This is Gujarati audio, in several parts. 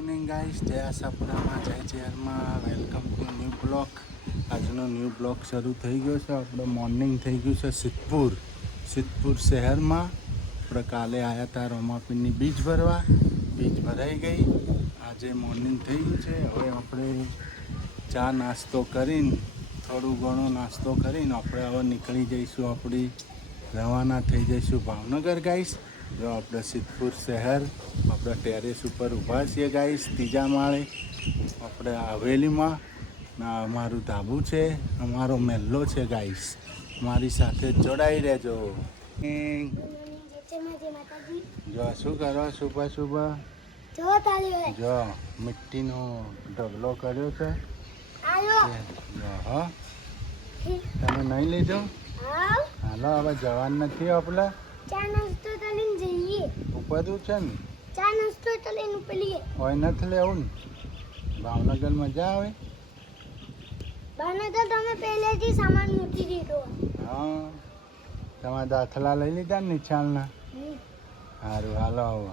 મોર્નિંગ ગાઈસ, જય આશાપુરામાં જય ચેરમાં વેલકમ ટુ ન્યૂ બ્લોગ. આજનો ન્યૂ બ્લોગ શરૂ થઈ ગયો છે. આપણે મોર્નિંગ થઈ ગયું છે સિદ્ધપુર શહેરમાં. આપણે કાલે આવ્યા હતા રોમાપીરની બીજ ભરવા. બીજ ભરાઈ ગઈ. આજે મોર્નિંગ થઈ ગયું છે. હવે આપણે ચા નાસ્તો કરીને થોડું ઘણો નાસ્તો કરીને આપણે હવે નીકળી જઈશું. આપણી રવાના થઈ જઈશું ભાવનગર ગાઈસ. જો આપણે સિદ્ધપુર શહેર આપણે ટેરેસ ઉપર ઊભા છીએ ગાઈસ, ત્રીજા માળે આપણે હવેલીમાં. અમારું ધાબુ છે, અમારો મહેલ્લો છે ગાઈસ. મારી સાથે જોડાઈ રહેજો. જો શું કરો શુભ જો મિટ્ટીનો ઢગલો કર્યો છે. હા તમે નહીં લેજો. હાલો હવે જવાન નથી આપણે. ચા નાસ્તો તો લઈને જઈએ. ઉપાધું છે ને ચા નાસ્તો તો લઈને ઉપલીએ. હોય નથી લેવું ને. ભાવનગર મજા આવે. ભાવનગર તમે પહેલેથી સામાન મૂકી દીધો. હા તમારા દાખલા લઈ લીધા ને નિશાળના. સારું હાલો આવો.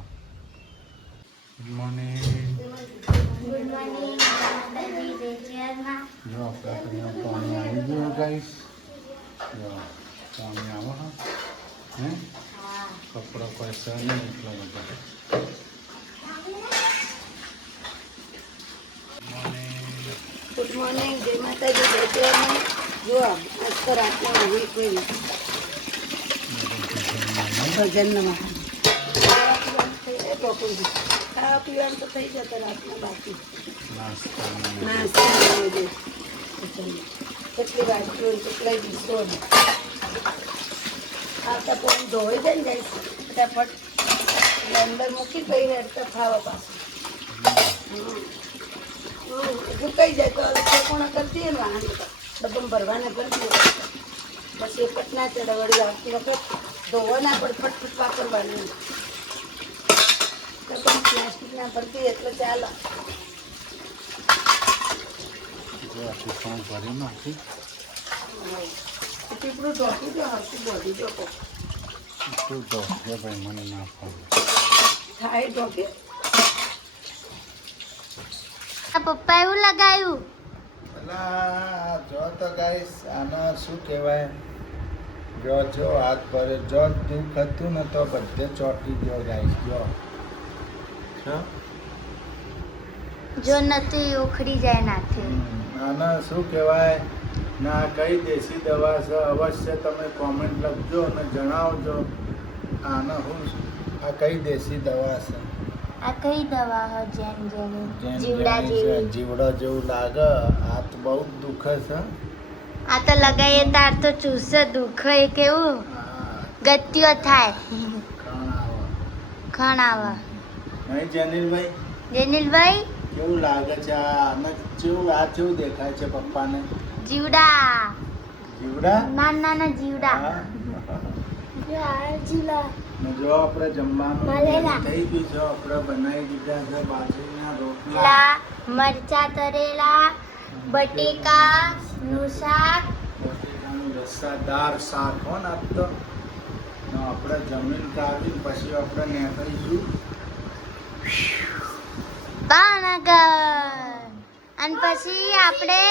Good morning. Good morning. જો આપણે પાણી આવી ગયું ગાઈસ. જો પાણી આવો હે. કપડા પૈસા નહીં એટલા બધા. ગુડ મોર્નિંગ, જય માતાજી, જય ચેરમાં. જો આજ તો રાતના આવી કોઈ ભજનમાં ખાવા પીવાનું તો થઈ જતા રાતના બાકી નાસ્તા કેટલી વાટકીઓ કેટલાય ડીશો આવતા પણ ધોઈ દે ને જાય ફટાફટ અંદર મૂકી પડી હેડતા ખાવા પાછું સુકાઈ જાય તો કોણા કરતી હોય ને વાહન ડબ્બમ ભરવાના કરતી હોય પછી એ પટના ચડે વળી આવતી વખત ધોવા ના પડે ફટફટ વાપરવાની ડબ્બમ પ્લાસ્ટિકના ભરતી એટલે ચાલે. પીપળું ઢોકી દો હરતું બોધી દો થાય ઢોકે. પપ્પા એવું લગાવ્યું. જો તો ગાઈસ આને શું કહેવાય. જો હાથ ભરે જો દુઃખ હતું ને તો બધે ચોંટી ગયો ગાઈસ. જો નથી ઉખડી જાય નાથી. આને શું કહેવાય ના કઈ દેશી દવા છે અવશ્ય તમે કોમેન્ટ લખજો અને જણાવજો. આને હું આ કઈ દેશી દવા છે. આ કઈ દવા હો જેન જીવડા જેવું લાગે. હાથ બહુ દુખે છે. આ તો લગાવીએ તાર તો ચૂસે દુખે કેવું ગત્યો થાય. ખણ આવે નહીં જેનિલભાઈ. જેનિલભાઈ કેવું લાગે છે આને? કેવું દેખાય છે પપ્પાને? જીવડા નાના નાના જીવડા. જો આપણે જમવાનું થઈ ગયું છે. આપણે બનાવી દીધા છે બાજરીના રોટલા, મરચા તરેલા, બટેકા નું શાક, બટેકાનું રસાદાર શાક હો ને આજ તો. આપણે જમીન કાઢી પછી આપણે નીકળીશું ભાવનગર. અને પછી આપણે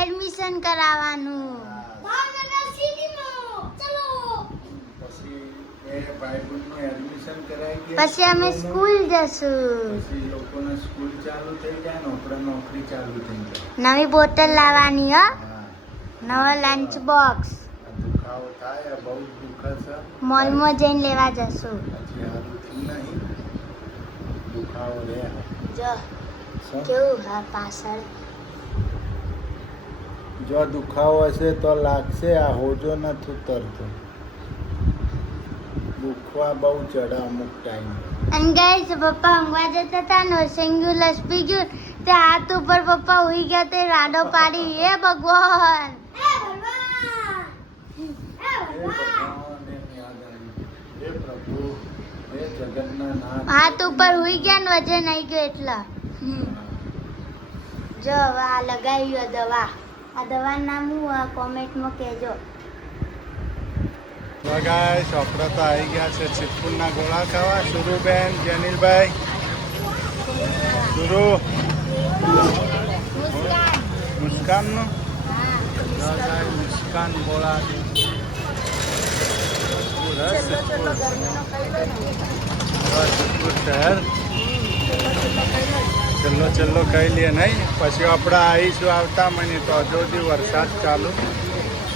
એડમિશન કરાવવાનું. પછી અમે સ્કૂલ જશું. પછી લોકોને સ્કૂલ ચાલુ થઈ જાય ને આપણે નોકરી ચાલુ થઈ જાય. નવી બોટલ લાવવાની હો. નવો લંચ બોક્સ. દુખાવો થાય બહુ દુખે છે. મોલમાં જઈને લેવા જશું. પછી હારું નહીં દુખાવો રે. જો કેવું હા પાછળ. જો દુખાવો હશે તો લાગશે. આ હોજો નથી ઉતરતો. દુખવા બહુ ચડે અમુક ટાઈમ. અને ગાઈસ પપ્પા ઊંઘવા જતા હતા ને સિંગ્યુલસ પી ગયું તે હાથ ઉપર પપ્પા ઉઈ ગયા તે રાડો પાડી. હે ભગવાન હાથ ઉપર ઉઈ ગયા ને વજન આવી ગયો એટલા. જો હવે આ લગાવી દવા. આ દવાનું નામ હું કોમેન્ટમાં કહેજો. ગાઈસ આપણે તો આવી ગયા છે સિદ્ધપુરના ગોળા ખાવા. સુરુબેન, જેનિલભાઈ સુરો મુસ્કાન મુસ્કાનનો હા મુસ્કાન ગોળા છેલ્લો ગરમીનો ખાઈ લો ને સિદ્ધપુર શહેર છેલ્લો ખાઈ લો છેલ્લો ખાઈ લઈએ નહીં પછી આપણે આવીશું આવતા મહિને તો હજુ સુધી વરસાદ ચાલુ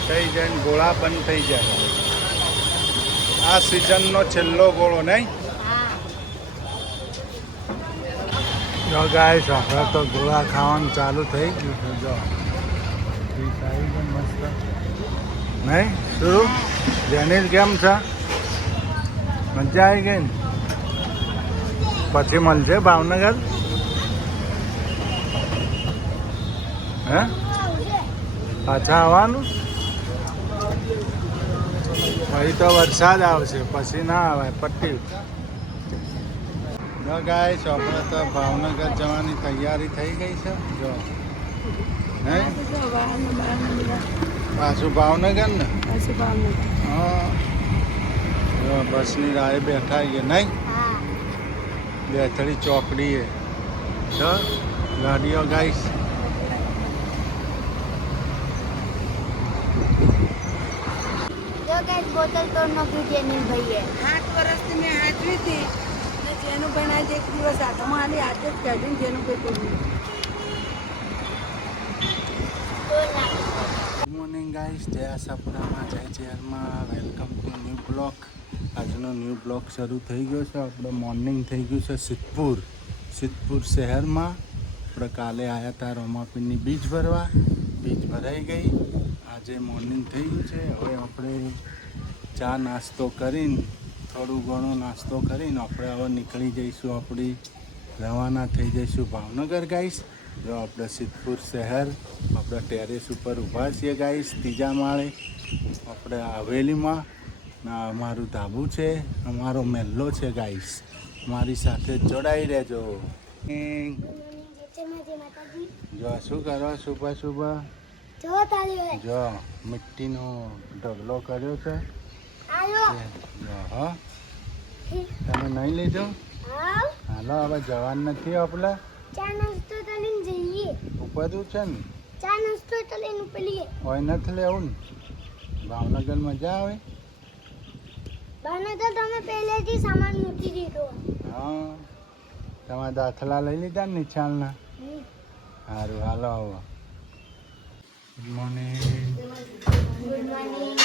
થઈ જાય ને ગોળા બંધ થઈ જાય આ સિઝનનો છેલ્લો ગોળો નહીં હા જો ગાઈસ આપણે તો ગોળા ખાવાનું ચાલુ થઈ ગયું છે જો પીસ આવી ગયું મસ્ત નહીં શું જેનિલ કેમ છે મજા આવી ગઈ ને પછી મળશે ભાવનગર હે પાછા આવવાનું પછી તો વરસાદ આવશે પછી ના આવે પટ્ટી જો ગાઈસ આપણે તો ભાવનગર જવાની તૈયારી થઈ ગઈ છે જો હે પાછું ભાવનગર ને હા જો બસની રાહે બેઠા છીએ નહીં હા બેથડી ચોકડીએ છો ગાડીઓ ગાઈસ જો ગાઈસ બોટલ તોડ નાખી જેની ભાઈએ 8 વર્ષથી મેં હાંચવી હતી ને જેનું ભાઈ આજે એક દિવસ હાથમાં આલી આજે જ કાઢીને જેનું ભાઈ તોડ્યું ગુડ મોર્નિંગ ગાઈસ જય આશાપુરામાં જય ચેરમાં વેલકમ ટુ ન્યૂ બ્લોક આજનો ન્યૂ બ્લોક શરૂ થઈ ગયો છે આપણે મોર્નિંગ થઈ ગયું છે સિદ્ધપુર શહેરમાં આપણે કાલે આવ્યા હતા રોમાપીરની બીજ ભરવા બીજ ભરાઈ ગઈ આજે મોર્નિંગ થઈ ગયું છે હવે આપણે ચા નાસ્તો કરીને થોડું ઘણો નાસ્તો કરીને આપણે હવે નીકળી જઈશું આપણી રવાના થઈ જઈશું ભાવનગર ગાઈસ જો આપણે સિદ્ધપુર શહેર આપણે ટેરેસ ઉપર ઊભા છીએ ગાઈસ ત્રીજા માળે આપણે હવેલીમાં ના અમારું ધાબુ છે અમારો મહેલ્લો છે ગાઈસ મારી સાથે જોડાઈ રહેજો જો શું કરો શુભ જો તાળી જો મિટ્ટીનો ઢગલો કર્યો છે આયો જો હા તમે નહીં લેજો આવ હાલો હવે જવાનું નથી આપણે ચા નાસ્તો તો લઈને જઈએ ઉપરનું છે ને ચા નાસ્તો તો લઈને પેલીએ હોય નથી લેવું ને ભાવનગર મજા આવે બને તો તમે પહેલેથી સામાન મૂકી દીધો હા તમારા દાખલા લઈ લીધા ને નિશાળના સારું હાલો આવો ગુડ મોર્નિંગ ગુડ મોર્નિંગ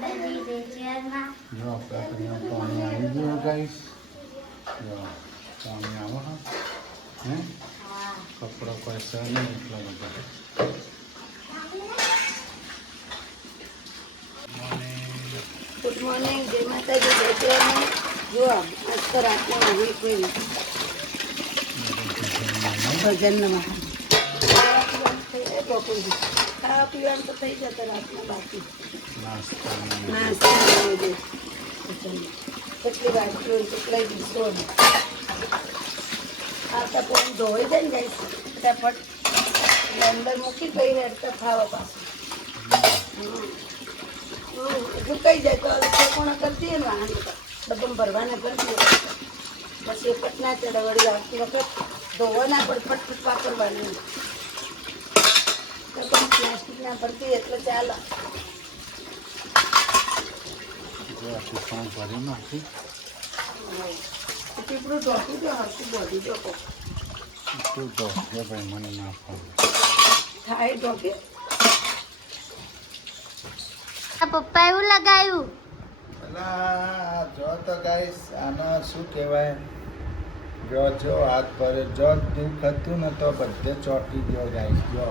માતાજી જય ચેરમાં જો આપણે પાણી આવી ગયું ગાઈસ જો પાણી આવો હા હે હા કપડો પૈસા નહીં એટલા બધા ગુડ મોર્નિંગ જય માતાજી જય શ્રી જો આજ તો રાતના આવી કોઈ ભજનમાં ખાવા પીવાનું તો થઈ જતા રાતના બાકી નાસ્તા કેટલી વાટકીઓ કેટલા ડીશો આવતા પોઈન્ટ ધોઈ જાય ને જાય ફટાફટ અંદર મૂકી કઈ રેડતા ખાવા પાછું ઝુકાઈ જાય તો કોણા કરતી હોય ને વાહન ડબ્બમ ભરવાના કરતી હોય પછી પટના ચડે વળી આવતી વખત ધોવા ના પડે ફટફટ વાપરવાની તો પણ પ્લાસ્ટિકના ભરતી એટલે ચાલે જો આખું પાણી ભરી નાખી પીપળું ઢોકું તો હરકું બોધી ઢોકો શું તો જે ભાઈ મને ના ફાવે થાય ઢોકે પપ્પા એવું લગાવ્યું પેલા જો તો ગાઈસ આને શું કહેવાય જો હાથ ભરે જો દુઃખ હતું ને તો બધે ચોંટી ગયો ગાઈસ જો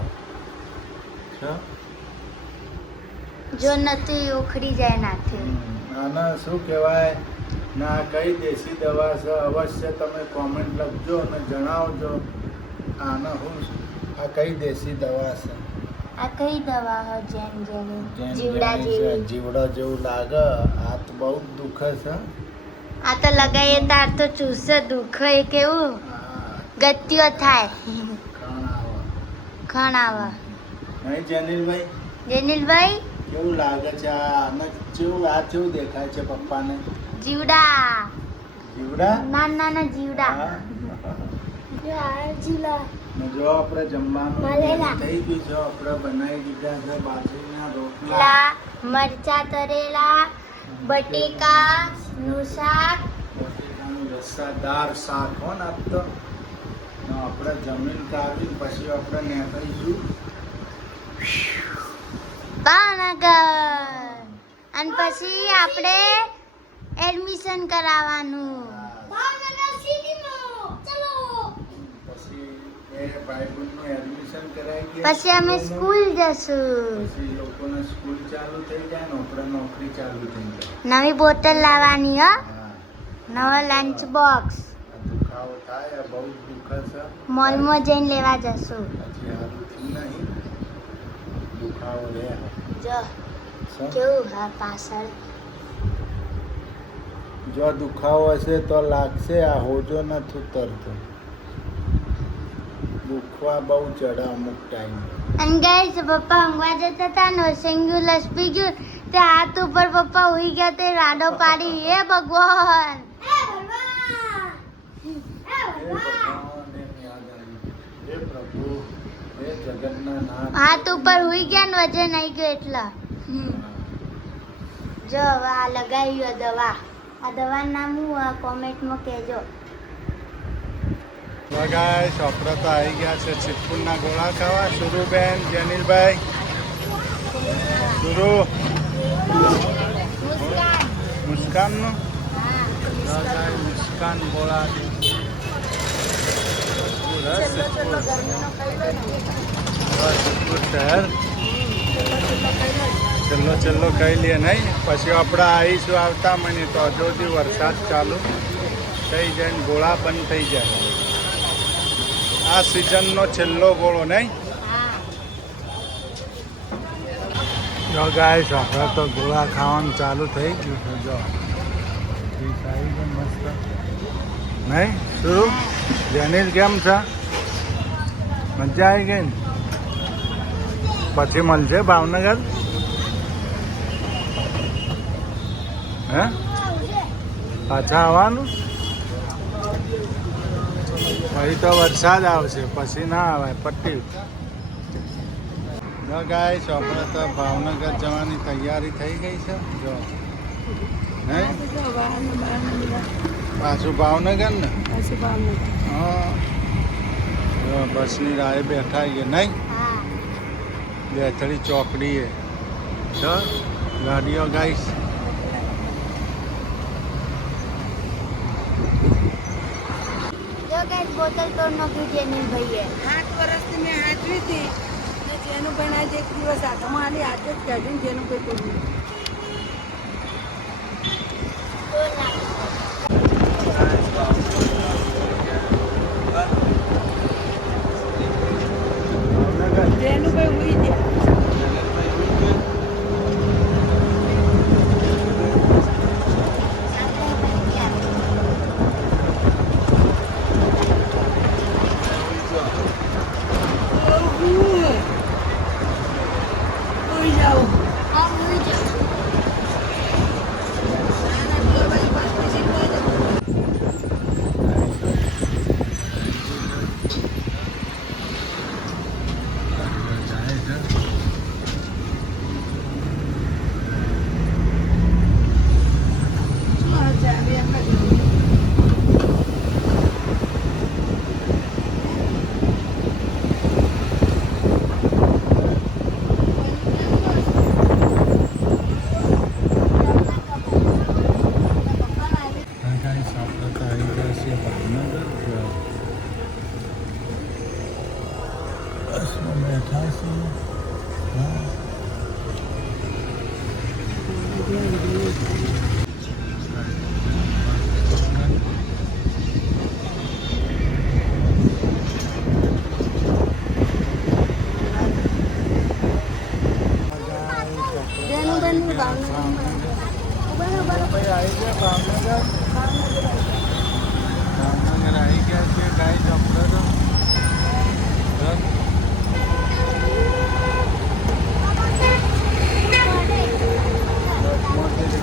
જો નથી ઉખડી જાય નાથી આને શું કહેવાય ના કઈ દેશી દવા છે અવશ્ય તમે કોમેન્ટ લખજો અને જણાવજો આને હું આ કઈ દેશી દવા છે આ કઈ દવા હો જેમ જેમ જીવડા જેની છે, જેવી જીવડા જેવું લાગે હાથ બહુ જ દુખે છે આ તો લગાવીએ તાર તો ચૂસે દુખે કેવું હા ગત્યો થાય ખાણ આવે ખણ આવે નહીં જેનિલભાઈ જેનિલભાઈ કેવું લાગે છે આને કેવું દેખાય છે પપ્પાને જીવડા જીવડા નાના નાના જીવડા હા. જો આ ચીલા ને જો આપણે જમવાનું મળેલા. થઈ ગયું છે. આપણે બનાવી દીધા છે બાજરીના રોટલા, લા મરચા તરેલા બટેકા નું શાક બટેકાનું રસાદાર શાક હો ને આજ તો. ને આપણે જમીન કાઢી પછી આપણે નીકળીશું ભાવનગર અને પછી આપણે એડમિશન કરાવવાનું પછી એ ભાઈબંધનું એડમિશન કરાવી દઈએ. પછી અમે સ્કૂલ જશું પછી લોકોને સ્કૂલ ચાલુ થઈ જાય ને આપણે નોકરી ચાલુ થઈ જાય. નવી બોટલ લાવવાની હો હા. નવો લંચ બોક્સ આ દુખાવો થાય, આ બહુ જ દુખે છે. મોલમાં જઈને લેવા જશું પછી હારું થયું નહીં, દુખાવો રહે. જો શું? કેવું હા પાછળ જો દુખાવો હશે તો લાગશે. આ હોજો નથી ઉતરતો, દુખવા બહુ ચડે અમુક ટાઈમ. અને ગાઈસ પપ્પા ઊંઘવા જતા હતા ને સિંગ્યુલસ પી ગયું તે હાથ ઉપર પપ્પા ઉઈ ગયા તે રાડો પાડી હે ભગવાન હે ભગવાન, એમ યાદ આવ્યું. હે પ્રભુ, હે જગન્નાથ. હાથ ઉપર ઉઈ ગયા ને વજન આવી ગયો એટલા જો હવે આ લગાવી દવા આ દવા નામ હું આ કોમેન્ટમાં કહેજો ગાઈસ આપણે તો આવી ગયા છે સિદ્ધપુરના ગોળા ખાવા. સુરુબેન, જેનિલભાઈ, સુરુ, મુસ્કાનનું મુસ્કાન ગોળા સિદ્ધપુર શહેર. ચલ્લો ખાઈ લઈએ નહીં, પછી આપણે આવીશું આવતા મહિને તો હજુ સુધી વરસાદ ચાલુ થઈ જાય ને ગોળા બંધ થઈ જાય. આ સિઝનનો છેલ્લો ગોળો નહીં. જો ગાઈસ આપણે તો ગોળા ખાવાનું ચાલુ થઈ ગયું છે. જો ડીશ આવી ગઈ મસ્ત નહીં. શું જેનિલ કેમ છે? મજા આવી ગઈ ને? પછી મળશે ભાવનગર. હે પાછા આવવાનું? પછી તો વરસાદ આવશે, પછી ના આવે પટ્ટી. જો ગાઈસ આપણે તો ભાવનગર જવાની તૈયારી થઈ ગઈ છે. જો નહીં પાછું ભાવનગર ને. હા જો બસની રાહે બેઠા છીએ નહીં. હા બેથડી ચોકડીએ જો ગાડીઓ ગાઈસ. જો ગાઈસ બોટલ તોડ નાખી જેની ભાઈએ 8 વર્ષથી મેં હાચવી હતી ને જેનું ભાઈ આજે એક દિવસ હાથમાં આલી આજે જ કાઢીને જેનું ભાઈ તોડ્યું. તોડ નાખી જેનું ભાઈ ઉઈ ગયા. ઉઈ જાઓ. ભાવનગર આવી ગયા છે ગાઈસ આપણે તો. બસમાંથી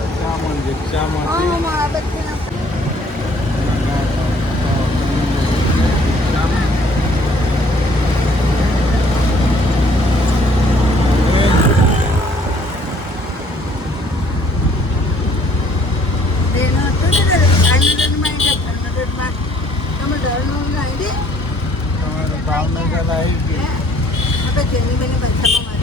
તમે ડરનું લાવી દે તમારે ભાવનગર આવી ગયું. આપણે જેની બેને પૈસામાં